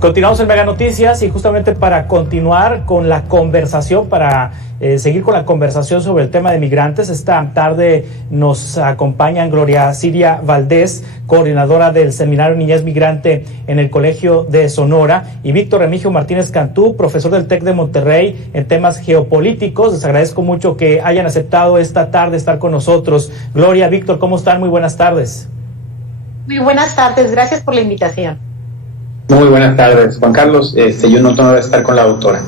Continuamos en Mega Noticias y justamente para continuar con la conversación, para seguir con la conversación sobre el tema de migrantes, esta tarde nos acompañan Gloria Siria Valdés, coordinadora del Seminario Niñez Migrante en el Colegio de Sonora, y Víctor Remigio Martínez Cantú, profesor del TEC de Monterrey en temas geopolíticos. Les agradezco mucho que hayan aceptado esta tarde estar con nosotros. Gloria, Víctor, ¿cómo están? Muy buenas tardes. Muy buenas tardes, gracias por la invitación. Muy buenas tardes, Juan Carlos. Yo no tengo que estar con la doctora.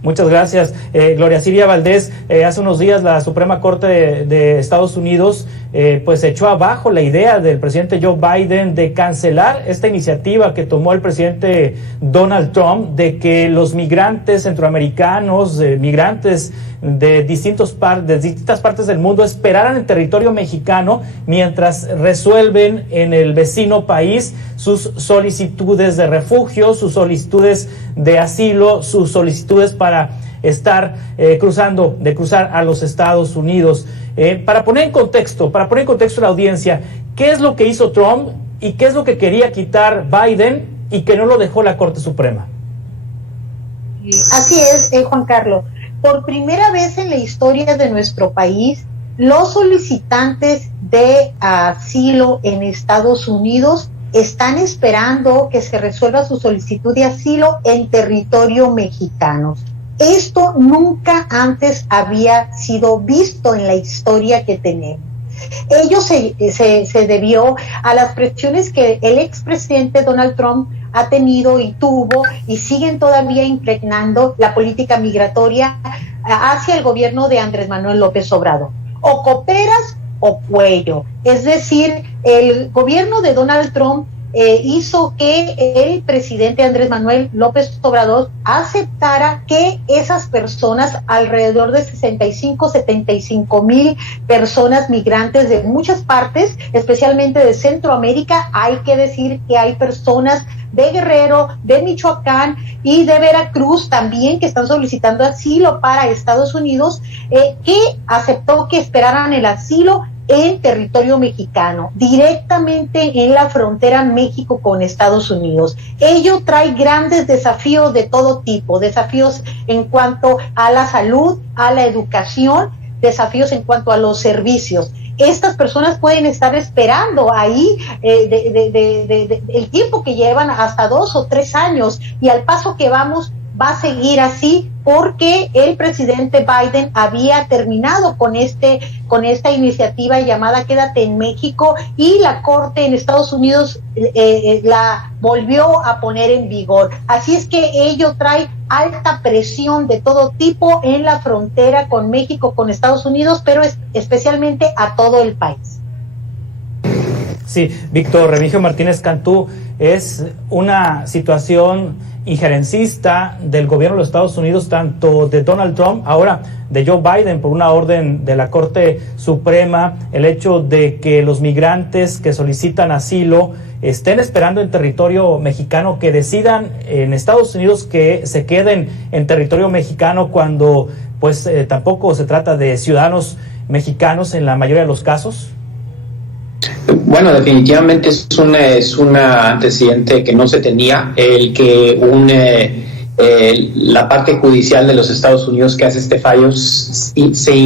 Muchas gracias. Gloria Siria Valdés, hace unos días la Suprema Corte de Estados Unidos pues echó abajo la idea del presidente Joe Biden de cancelar esta iniciativa que tomó el presidente Donald Trump de que los migrantes centroamericanos, migrantes de distintas partes del mundo esperaran en territorio mexicano mientras resuelven en el vecino país sus solicitudes de refugio, sus solicitudes de asilo, sus solicitudes para estar cruzar a los Estados Unidos. Para poner en contexto a la audiencia, ¿qué es lo que hizo Trump y qué es lo que quería quitar Biden y que no lo dejó la Corte Suprema? Así es, Juan Carlos. Por primera vez en la historia de nuestro país, los solicitantes de asilo en Estados Unidos están esperando que se resuelva su solicitud de asilo en territorio mexicano. Esto nunca antes había sido visto en la historia que tenemos. Ello se debió a las presiones que el expresidente Donald Trump ha tenido y tuvo y siguen todavía impregnando la política migratoria hacia el gobierno de Andrés Manuel López Obrador. O cooperas o cuello. Es decir, el gobierno de Donald Trump hizo que el presidente Andrés Manuel López Obrador aceptara que esas personas, alrededor de 75 mil personas migrantes de muchas partes, especialmente de Centroamérica, hay que decir que hay personas de Guerrero, de Michoacán y de Veracruz también que están solicitando asilo para Estados Unidos, que aceptó que esperaran el asilo en territorio mexicano, directamente en la frontera México con Estados Unidos. Ello trae grandes desafíos de todo tipo, desafíos en cuanto a la salud, a la educación, desafíos en cuanto a los servicios. Estas personas pueden estar esperando ahí el tiempo que llevan, hasta 2 o 3 años, y al paso que vamos va a seguir así porque el presidente Biden había terminado con esta iniciativa llamada Quédate en México, y la Corte en Estados Unidos la volvió a poner en vigor. Así es que ello trae alta presión de todo tipo en la frontera con México, con Estados Unidos, pero especialmente a todo el país. Sí, Víctor Remigio Martínez Cantú, es una situación injerencista del gobierno de los Estados Unidos, tanto de Donald Trump, ahora de Joe Biden, por una orden de la Corte Suprema, el hecho de que los migrantes que solicitan asilo estén esperando en territorio mexicano, que decidan en Estados Unidos que se queden en territorio mexicano cuando pues tampoco se trata de ciudadanos mexicanos en la mayoría de los casos. Bueno, definitivamente es un antecedente que no se tenía, el que la parte judicial de los Estados Unidos que hace este fallo se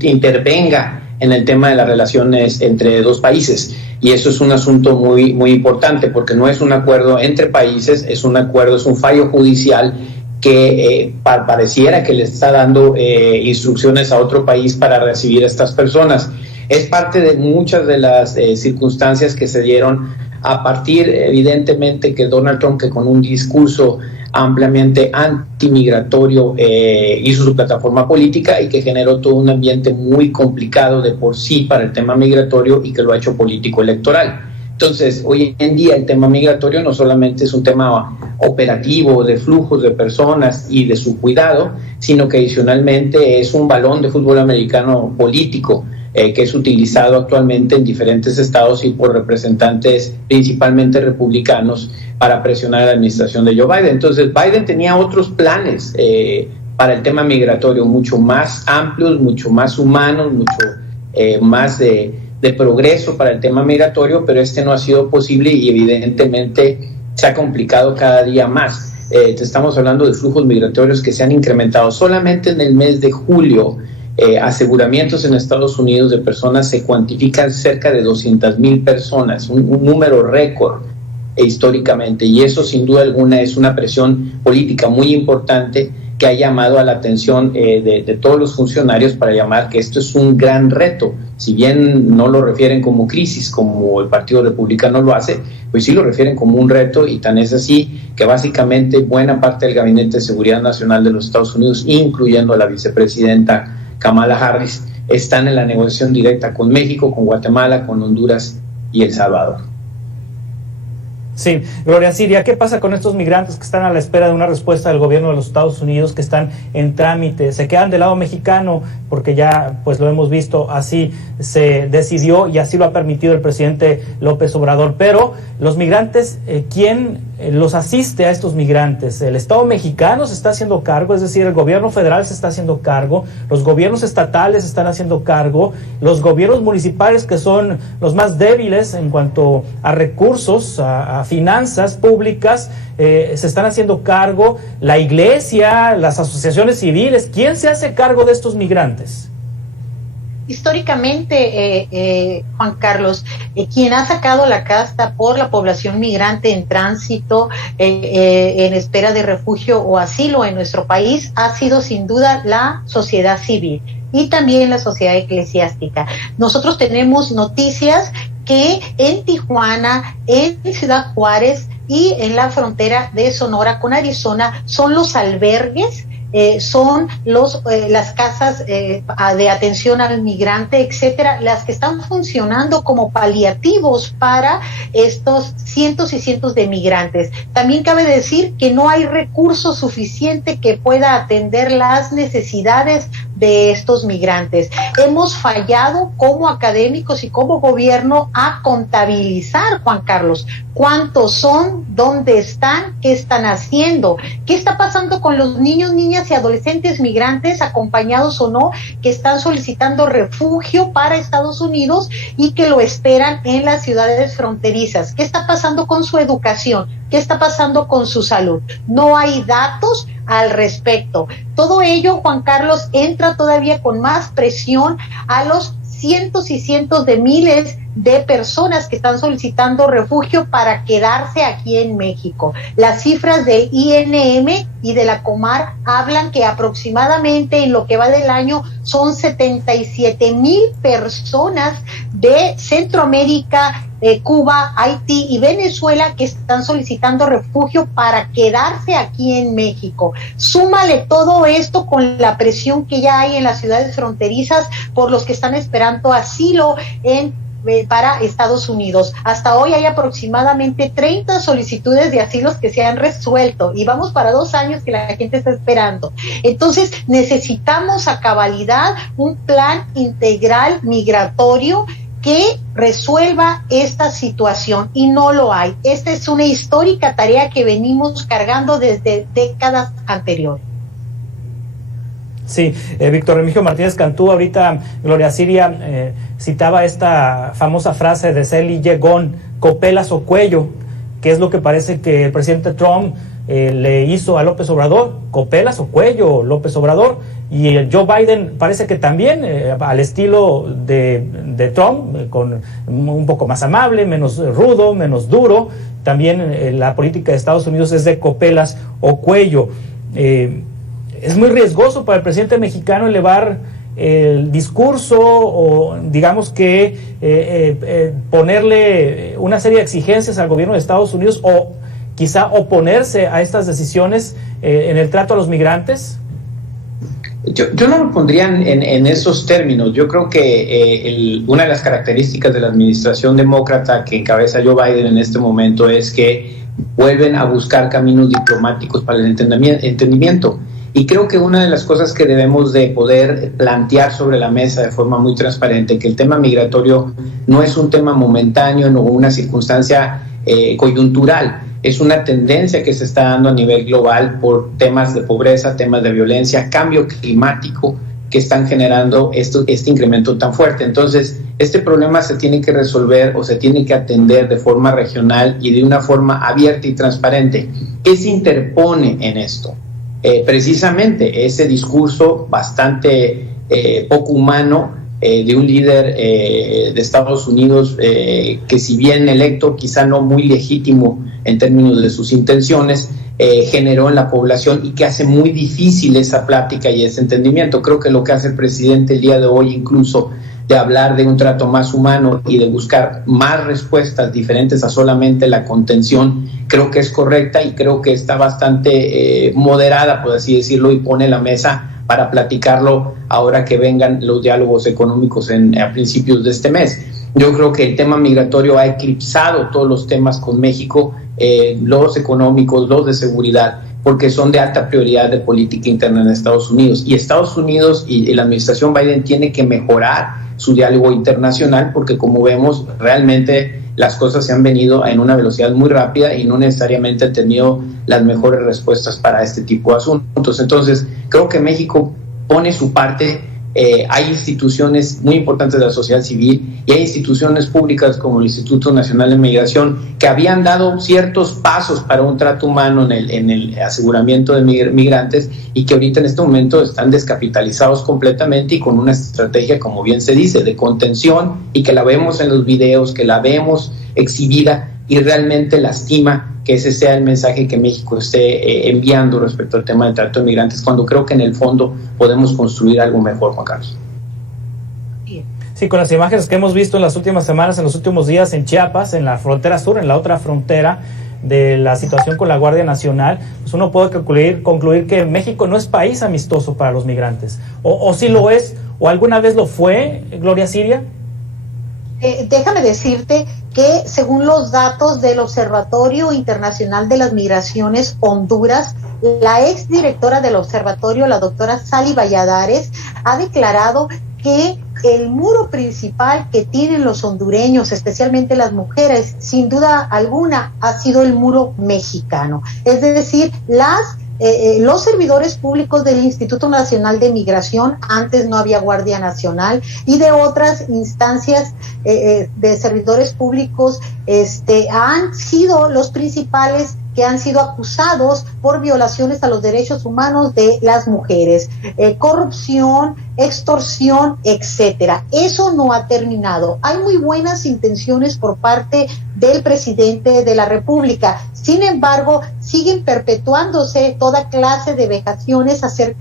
intervenga en el tema de las relaciones entre dos países, y eso es un asunto muy, muy importante, porque no es un acuerdo entre países, es un fallo judicial que pareciera que le está dando instrucciones a otro país para recibir a estas personas. Es parte de muchas de las circunstancias que se dieron a partir, evidentemente, que Donald Trump, que con un discurso ampliamente antimigratorio hizo su plataforma política, y que generó todo un ambiente muy complicado de por sí para el tema migratorio, y que lo ha hecho político electoral. Entonces, hoy en día el tema migratorio no solamente es un tema operativo de flujos de personas y de su cuidado, sino que adicionalmente es un balón de fútbol americano político, que es utilizado actualmente en diferentes estados y por representantes principalmente republicanos para presionar a la administración de Joe Biden. Entonces, Biden tenía otros planes para el tema migratorio, mucho más amplios, mucho más humanos, mucho más de de progreso para el tema migratorio, pero no ha sido posible y evidentemente se ha complicado cada día más. Estamos hablando de flujos migratorios que se han incrementado. Solamente en el mes de julio, aseguramientos en Estados Unidos de personas se cuantifican cerca de 200,000 personas, un número récord históricamente, y eso sin duda alguna es una presión política muy importante que ha llamado a la atención de todos los funcionarios para llamar que esto es un gran reto. Si bien no lo refieren como crisis, como el Partido Republicano lo hace, pues sí lo refieren como un reto, y tan es así que básicamente buena parte del Gabinete de Seguridad Nacional de los Estados Unidos, incluyendo a la vicepresidenta Kamala Harris, están en la negociación directa con México, con Guatemala, con Honduras y El Salvador. Sí, Gloria Siria, ¿qué pasa con estos migrantes que están a la espera de una respuesta del gobierno de los Estados Unidos, que están en trámite? ¿Se quedan del lado mexicano? Porque ya, pues lo hemos visto, así se decidió y así lo ha permitido el presidente López Obrador. Pero los migrantes, ¿quién los asiste a estos migrantes? ¿El Estado mexicano se está haciendo cargo? Es decir, el gobierno federal se está haciendo cargo, los gobiernos estatales se están haciendo cargo, los gobiernos municipales, que son los más débiles en cuanto a recursos, a finanzas públicas, se están haciendo cargo, la iglesia, las asociaciones civiles. ¿Quién se hace cargo de estos migrantes? Históricamente, Juan Carlos, quien ha sacado la casta por la población migrante en tránsito, en espera de refugio o asilo en nuestro país, ha sido sin duda la sociedad civil y también la sociedad eclesiástica. Nosotros tenemos noticias que en Tijuana, en Ciudad Juárez y en la frontera de Sonora con Arizona son los albergues, son las casas de atención al migrante, etcétera, las que están funcionando como paliativos para estos cientos y cientos de migrantes. También cabe decir que no hay recurso suficiente que pueda atender las necesidades de estos migrantes. Hemos fallado como académicos y como gobierno a contabilizar, Juan Carlos, cuántos son, dónde están, qué están haciendo, qué está pasando con los niños, niñas y adolescentes migrantes, acompañados o no, que están solicitando refugio para Estados Unidos y que lo esperan en las ciudades fronterizas. ¿Qué está pasando con su educación? ¿Qué está pasando con su salud? No hay datos al respecto. Todo ello, Juan Carlos, entra todavía con más presión a los cientos y cientos de miles de personas que están solicitando refugio para quedarse aquí en México. Las cifras del INM y de la Comar hablan que aproximadamente en lo que va del año son 77,000 personas de Centroamérica, Cuba, Haití y Venezuela que están solicitando refugio para quedarse aquí en México. Súmale todo esto con la presión que ya hay en las ciudades fronterizas por los que están esperando asilo para Estados Unidos. Hasta hoy hay aproximadamente 30 solicitudes de asilos que se han resuelto y vamos para 2 años que la gente está esperando. Entonces necesitamos a cabalidad un plan integral migratorio que resuelva esta situación y no lo hay. Esta es una histórica tarea que venimos cargando desde décadas anteriores. Sí, Víctor Remigio Martínez Cantú, ahorita Gloria Siria citaba esta famosa frase de Celi Yegón, copelas o cuello, que es lo que parece que el presidente Trump le hizo a López Obrador, copelas o cuello, López Obrador, y Joe Biden parece que también al estilo de Trump, con un poco más amable, menos rudo, menos duro. También la política de Estados Unidos es de copelas o cuello. Es muy riesgoso para el presidente mexicano elevar el discurso o digamos que ponerle una serie de exigencias al gobierno de Estados Unidos o quizá oponerse a estas decisiones en el trato a los migrantes. Yo no lo pondría en esos términos. Yo creo que una de las características de la administración demócrata que encabeza Joe Biden en este momento es que vuelven a buscar caminos diplomáticos para el entendimiento. Y creo que una de las cosas que debemos de poder plantear sobre la mesa de forma muy transparente, que el tema migratorio no es un tema momentáneo, no una circunstancia coyuntural, es una tendencia que se está dando a nivel global por temas de pobreza, temas de violencia, cambio climático, que están generando este incremento tan fuerte. Entonces, este problema se tiene que resolver o se tiene que atender de forma regional y de una forma abierta y transparente. ¿Qué se interpone en esto? Precisamente ese discurso bastante poco humano de un líder de Estados Unidos que, si bien electo, quizá no muy legítimo en términos de sus intenciones, generó en la población y que hace muy difícil esa plática y ese entendimiento. Creo que lo que hace el presidente el día de hoy, incluso de hablar de un trato más humano y de buscar más respuestas diferentes a solamente la contención, creo que es correcta y creo que está bastante moderada, por así decirlo, y pone la mesa para platicarlo ahora que vengan los diálogos económicos a principios de este mes. Yo creo que el tema migratorio ha eclipsado todos los temas con México, los económicos, los de seguridad, porque son de alta prioridad de política interna en Estados Unidos. Y Estados Unidos y la administración Biden tiene que mejorar su diálogo internacional, porque como vemos, realmente las cosas se han venido en una velocidad muy rápida y no necesariamente han tenido las mejores respuestas para este tipo de asuntos. Entonces, creo que México pone su parte. Hay instituciones muy importantes de la sociedad civil y hay instituciones públicas como el Instituto Nacional de Migración que habían dado ciertos pasos para un trato humano en el aseguramiento de migrantes y que ahorita en este momento están descapitalizados completamente y con una estrategia, como bien se dice, de contención, y que la vemos en los videos, que la vemos exhibida y realmente lastima que ese sea el mensaje que México esté enviando respecto al tema del trato de migrantes, cuando creo que en el fondo podemos construir algo mejor, Juan Carlos. Sí, con las imágenes que hemos visto en las últimas semanas, en los últimos días en Chiapas, en la frontera sur, en la otra frontera de la situación con la Guardia Nacional, pues uno puede concluir que México no es país amistoso para los migrantes. O sí lo es, o alguna vez lo fue, Gloria Siria. Déjame decirte que según los datos del Observatorio Internacional de las Migraciones Honduras, la exdirectora del observatorio, la doctora Sally Valladares, ha declarado que el muro principal que tienen los hondureños, especialmente las mujeres, sin duda alguna, ha sido el muro mexicano. Es decir, los servidores públicos del Instituto Nacional de Migración, antes no había Guardia Nacional, y de otras instancias de servidores públicos han sido los principales que han sido acusados por violaciones a los derechos humanos de las mujeres, corrupción, extorsión, etcétera. Eso no ha terminado. Hay muy buenas intenciones por parte del presidente de la República. Sin embargo, siguen perpetuándose toda clase de vejaciones hacia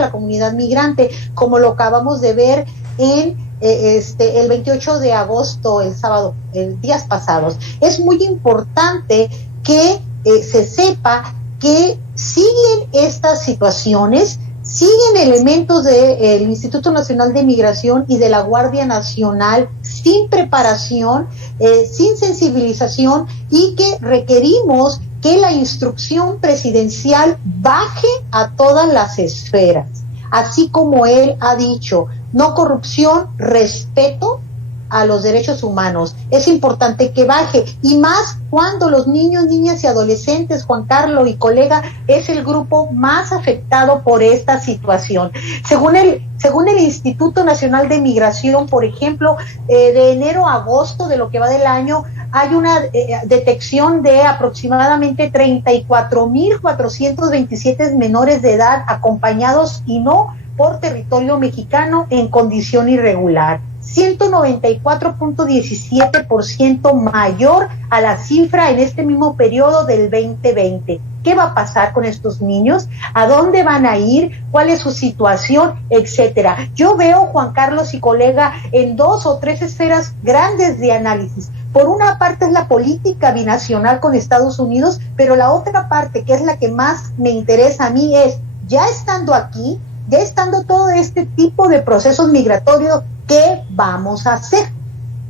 la comunidad migrante, como lo acabamos de ver en el 28 de agosto, el sábado, días pasados. Es muy importante que se sepa que siguen estas situaciones, siguen elementos del Instituto Nacional de Migración y de la Guardia Nacional sin preparación, sin sensibilización, y que requerimos que la instrucción presidencial baje a todas las esferas, así como él ha dicho: no corrupción, respeto a los derechos humanos. Es importante que baje, y más cuando los niños, niñas y adolescentes, Juan Carlos y colega, es el grupo más afectado por esta situación. Según el Instituto Nacional de Migración, por ejemplo, de enero a agosto de lo que va del año, hay una detección de aproximadamente 34,427 menores de edad acompañados y no por territorio mexicano en condición irregular, 194.17% mayor a la cifra en este mismo periodo del 2020. ¿Qué va a pasar con estos niños? ¿A dónde van a ir? ¿Cuál es su situación? Etcétera. Yo veo, Juan Carlos y colega, en 2 o 3 esferas grandes de análisis. Por una parte es la política binacional con Estados Unidos, pero la otra parte, que es la que más me interesa a mí, es, ya estando aquí, ya estando todo este tipo de procesos migratorios, ¿qué vamos a hacer?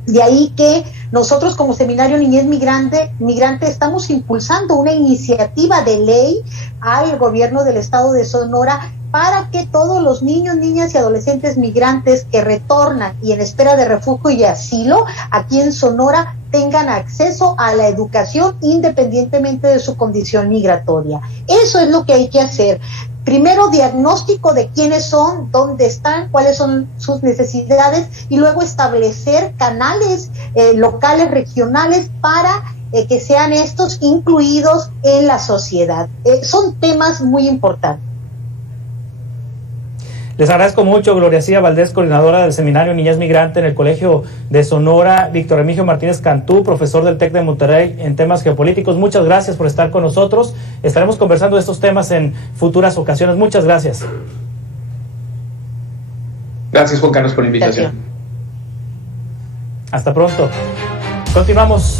De ahí que nosotros como Seminario Niñez Migrante estamos impulsando una iniciativa de ley al gobierno del estado de Sonora para que todos los niños, niñas y adolescentes migrantes que retornan y en espera de refugio y asilo aquí en Sonora tengan acceso a la educación independientemente de su condición migratoria. Eso es lo que hay que hacer. primero diagnóstico de quiénes son, dónde están, cuáles son sus necesidades y luego establecer canales locales, regionales para que sean estos incluidos en la sociedad. Son temas muy importantes. Les agradezco mucho, Gloria Silvia Valdés, coordinadora del Seminario Niñez Migrante en el Colegio de Sonora, Víctor Remigio Martínez Cantú, profesor del TEC de Monterrey en temas geopolíticos. Muchas gracias por estar con nosotros. Estaremos conversando de estos temas en futuras ocasiones. Muchas gracias. Gracias, Juan Carlos, por la invitación. Hasta pronto. Continuamos.